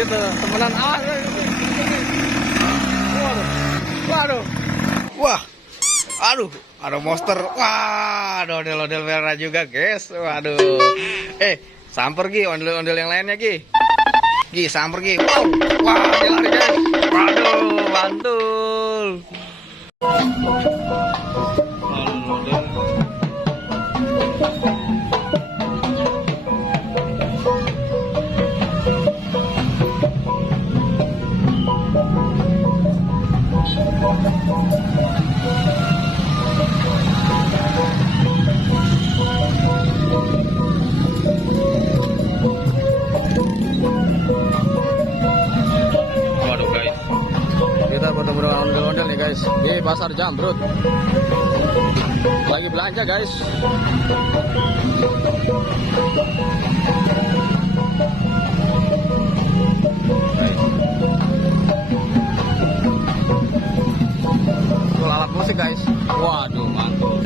gitu temenan. Waduh. Wah. Ada monster. Wah, ada ondel-ondel merah juga, guys. Waduh. Samper Gi, ondel-ondel yang lainnya Gi. Gi, samper Gi. Wow. Wah, dia lari, guys. Waduh, mantul. Waduh guys, kita bertemu dengan ondel-ondel nih guys di pasar Jamrut. Lagi belanja guys. Full alat musik guys. Waduh, mantul.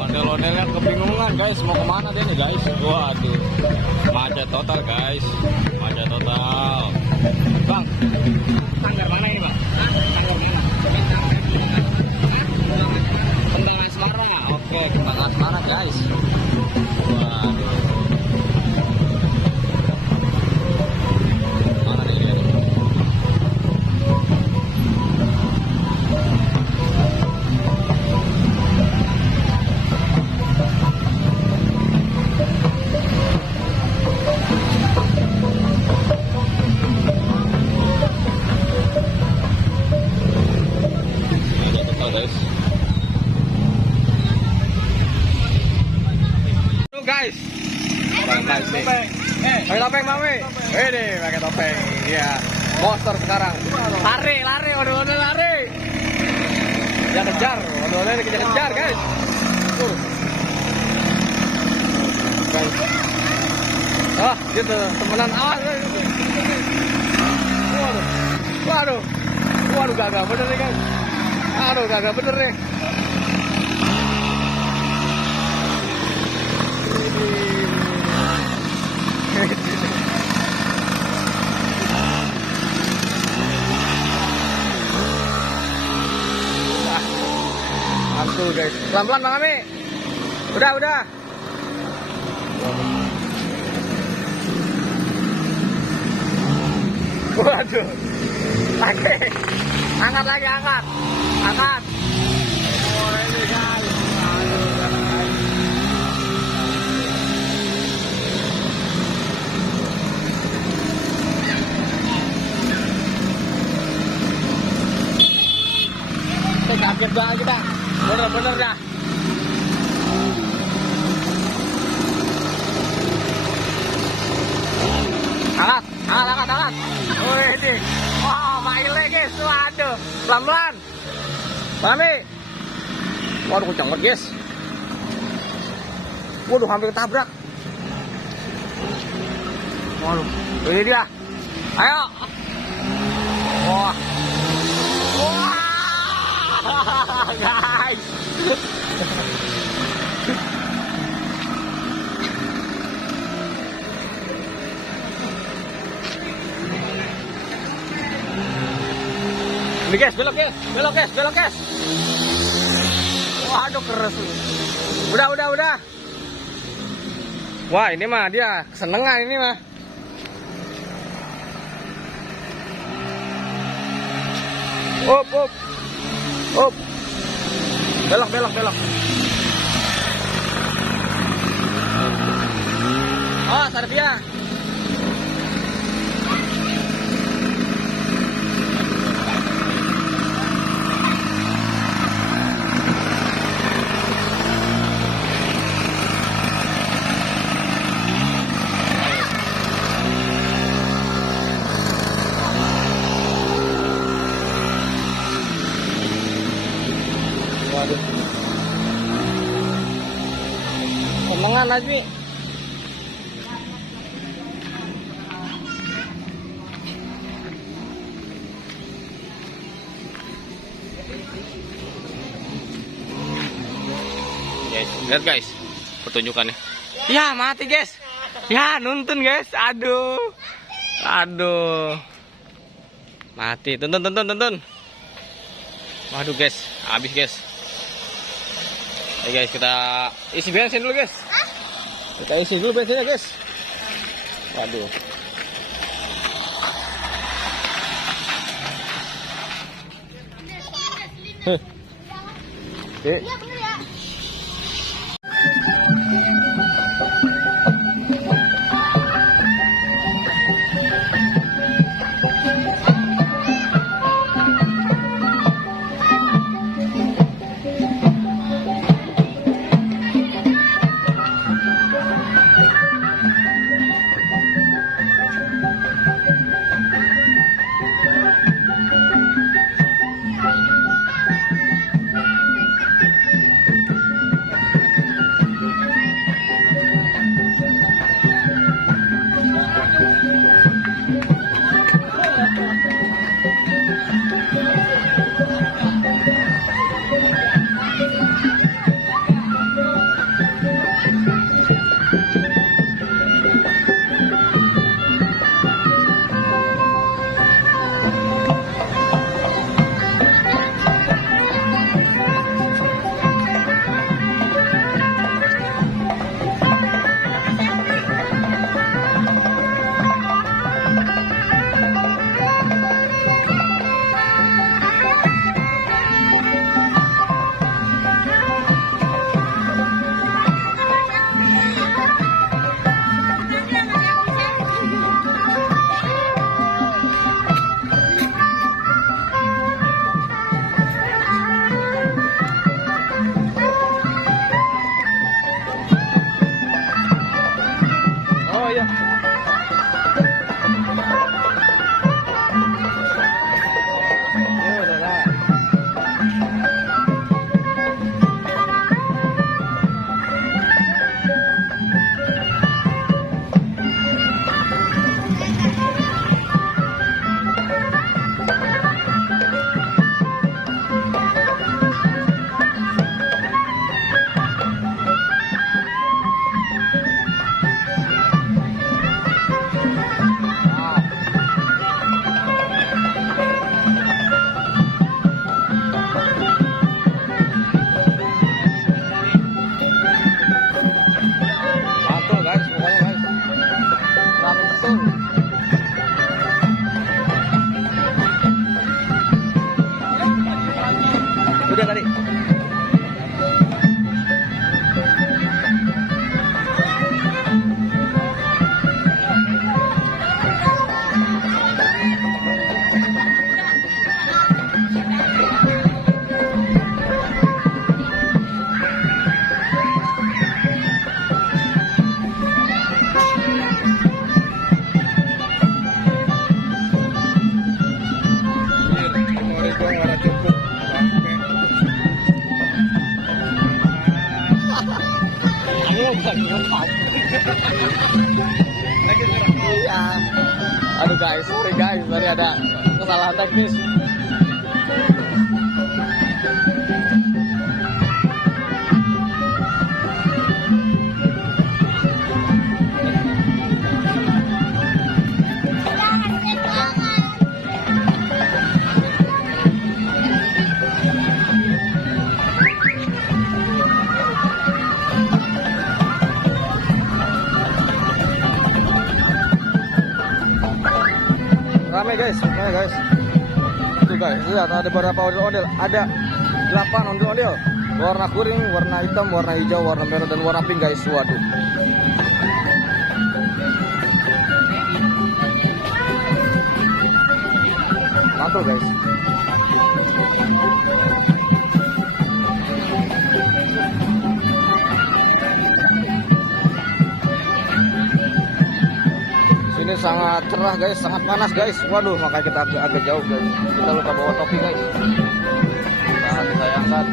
Ondel-ondelnya kebingungan guys, mau kemana dia nih guys. Waduh, macet total guys, macet total. Bang, tanggar mana ini bang? Tanggar mana? Kembang Asmara. Oke, Kembang Asmara guys. Waduh, mana nih dia? Guys, pakai topeng mami, ini pakai topeng, ya monster sekarang, lari, ondel-ondel lari, dia kejar, ondel-ondel kejar guys, guys, gitu temenan, waduh, gagah bener nih guys, gagah bener nih. Mantul guys, pelan-pelan Bang Ami. Udah. Waduh, lagi, angkat lagi. Oh ini guys, kaget banget kita, bener dah. Angkat. Wih ini, maile guys, waduh, pelan-pelan. Mami, waduh kencang banget guys. Waduh hampir ketabrak. Waduh, ini dia. Ayo. Wah. Guys. Ini guys, belok guys. Waduh keras. Udah. Wah, ini mah dia kesenengan ini mah. Up. Belok. Oh, Sarvia. Nah, Najmi. Guys, lihat guys pertunjukannya. Ya, mati guys. Ya, nuntun guys. Aduh. Aduh. Mati. Tuntun. Waduh guys, habis guys. Oke guys, kita isi bensin dulu guys. Kita isi dulu bensinnya guys. Waduh. Oke. Udah tadi. Aduh guys, sorry guys, tadi ada kesalahan teknis. Rame guys, rame guys. Tuh guys, lihat ada beberapa ondel-ondel. Ada 8 ondel-ondel. Warna kuning, warna hitam, warna hijau, warna merah, dan warna pink guys. Waduh. Mantul guys. Ini sangat cerah guys, sangat panas guys. Waduh, makanya kita agak jauh guys. Kita lupa bawa topi guys. Sangat disayangkan.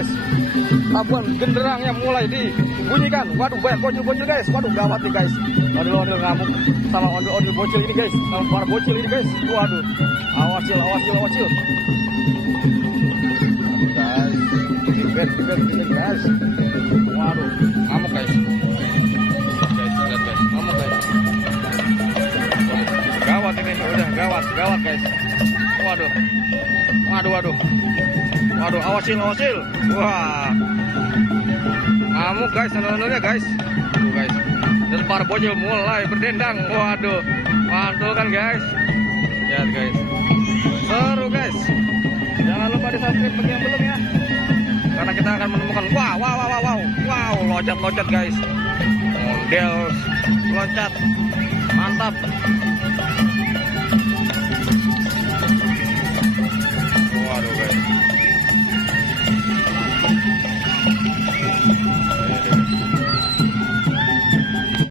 guys. Tabuhan genderangnya mulai dibunyikan. Waduh, banyak bocil-bocil guys. Waduh, gawat nih guys. Ondel-ondel ngamuk sama ondel-ondel bocil ini guys. Sama para bocil ini guys. Waduh, awasil. Guys, bibet guys. Waduh, ngamuk guys. Guys, lihat guys, ngamuk guys. Gawat ini, udah gawat guys. Waduh, awasil. Wah, ngamuk guys, ondel-ondelnya guys. Tuh guys, dan para bocil mulai berdendang. Waduh, mantul kan guys. Lihat guys, seru guys. Jangan lupa di subscribe bagi yang belum ya, karena kita akan menemukan wow, loncat guys, model loncat, mantap.